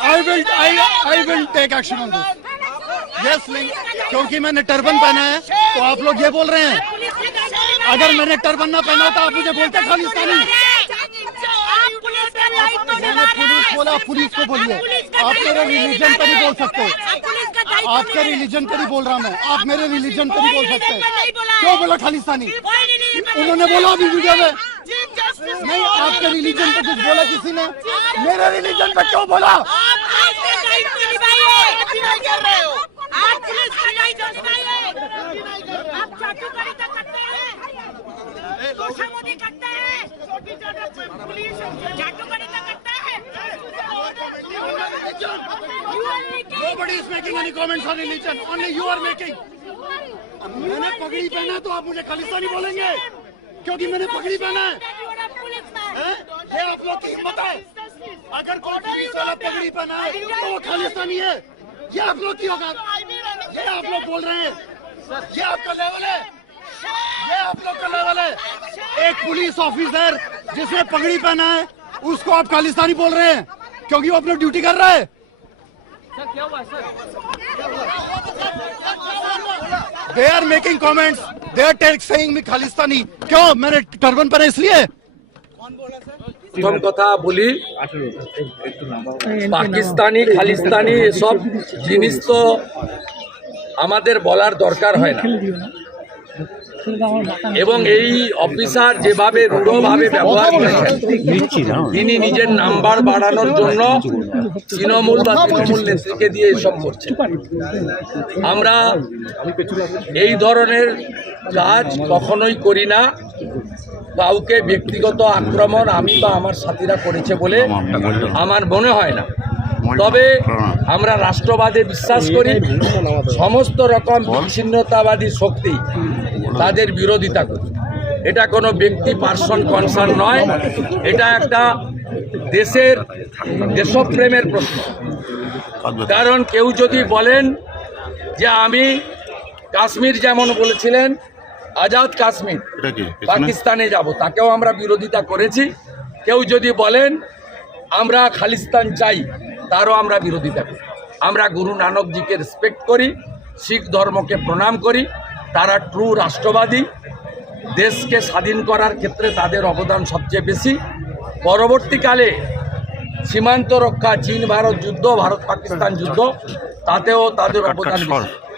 I will I I will take action on this yes क्योंकि मैंने turban पहना है तो आप लोग ये बोल रहे हैं। अगर मैंने टर्बन ना पहना तो आप मुझे बोलते खालिस्तानी मैंने पुलिस बोला, पुलिस को बोलिए। आप मेरे रिलीजन पर नहीं बोल सकते। आपके रिलीजन पर ही बोल रहा मैं। आप मेरे रिलीजन पर नहीं बोल सकते। क्यों बोला खालिस्तानी? उन्होंने बोला अभी वीडियो में। नहीं आपके रिलीजन पे कुछ बोला किसी ने? मेरे रिलीजन पे क्यों बोला? Nobody is making any comments on religion. Only you are making. मैंने पगड़ी पहना है तो आप मुझे खालिस्तानी बोलेंगे क्योंकि मैंने पगड़ी पहना है हैं? ये आप लोग की हिम्मत है। अगर कोई पुलिस पगड़ी पहना है तो वो खालिस्तानी है। ये आप लोग की होगा। ये आप लोग बोल रहे हैं। ये आपका लेवल है। ये आप लोग का लेवल है। एक पुलिस ऑफिसर जिसने पगड़ी पहना है उसको आप खालिस्तानी बोल रहे हैं क्योंकि वो अपनी ड्यूटी कर रहा है। They are making comments they are take saying me Khalistani. क्यों? मैंने टर्बन पहना इसलिए। প্রথম কথা বলি, পাকিস্তানি, খালিস্তানি এসব জিনিস তো আমাদের বলার দরকার হয় না। এবং এই অফিসার যেভাবে রূঢ়ভাবে ব্যবহার করেছেন, তিনি নিজের নাম্বার বাড়ানোর জন্য তৃণমূল বা তৃণমূল নেত্রীকে দিয়ে এসব করছেন। আমরা এই ধরনের কাজ কখনোই করি না। কাউকে ব্যক্তিগত আক্রমণ আমি বা আমার সাথীরা করেছে বলে আমার মনে হয় না। তবে আমরা রাষ্ট্রবাদে বিশ্বাস করি সমস্ত রকম বিচ্ছিন্নতাবাদী শক্তি তাদের বিরোধিতা করি। এটা কোনো ব্যক্তি পার্সন কনসার্ন নয়। এটা একটা দেশের দেশপ্রেমের প্রশ্ন। কারণ কেউ যদি বলেন যে আমি কাশ্মীর যেমন বলেছিলেন আজাদ কাশ্মীর? পাকিস্তানে যাব তাকেও আমরা বিরোধিতা করেছি কেউ যদি বলেন আমরা খালিস্তান চাই তারও আমরা বিরোধিতা করি আমরা গুরু নানকজিকে রেসপেক্ট করি শিখ ধর্মকে প্রণাম করি তারা ট্রু রাষ্ট্রবাদী দেশকে স্বাধীন করার ক্ষেত্রে তাদের অবদান সবচেয়ে বেশি পরবর্তীকালে সীমান্ত রক্ষা চীন ভারত যুদ্ধ ভারত পাকিস্তান যুদ্ধ তাতেও তাদের অবদান।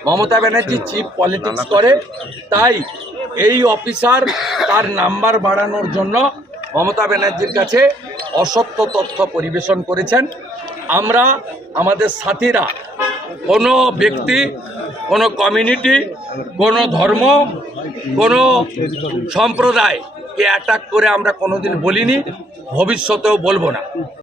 মমতা ব্যানার্জি চিফ পলিটিক্স করে তাই এই অফিসার তার নাম্বার বাড়ানোর জন্য মমতা ব্যানার্জির কাছে অসত্য তথ্য পরিবেশন করেছেন। আমরা আমাদের সাথীরা, কোনো ব্যক্তি, কোনো কমিউনিটি কোনো ধর্ম, কোনো সম্প্রদায়কে অ্যাটাক করে আমরা কোনোদিন বলিনি, ভবিষ্যতেও বলব না।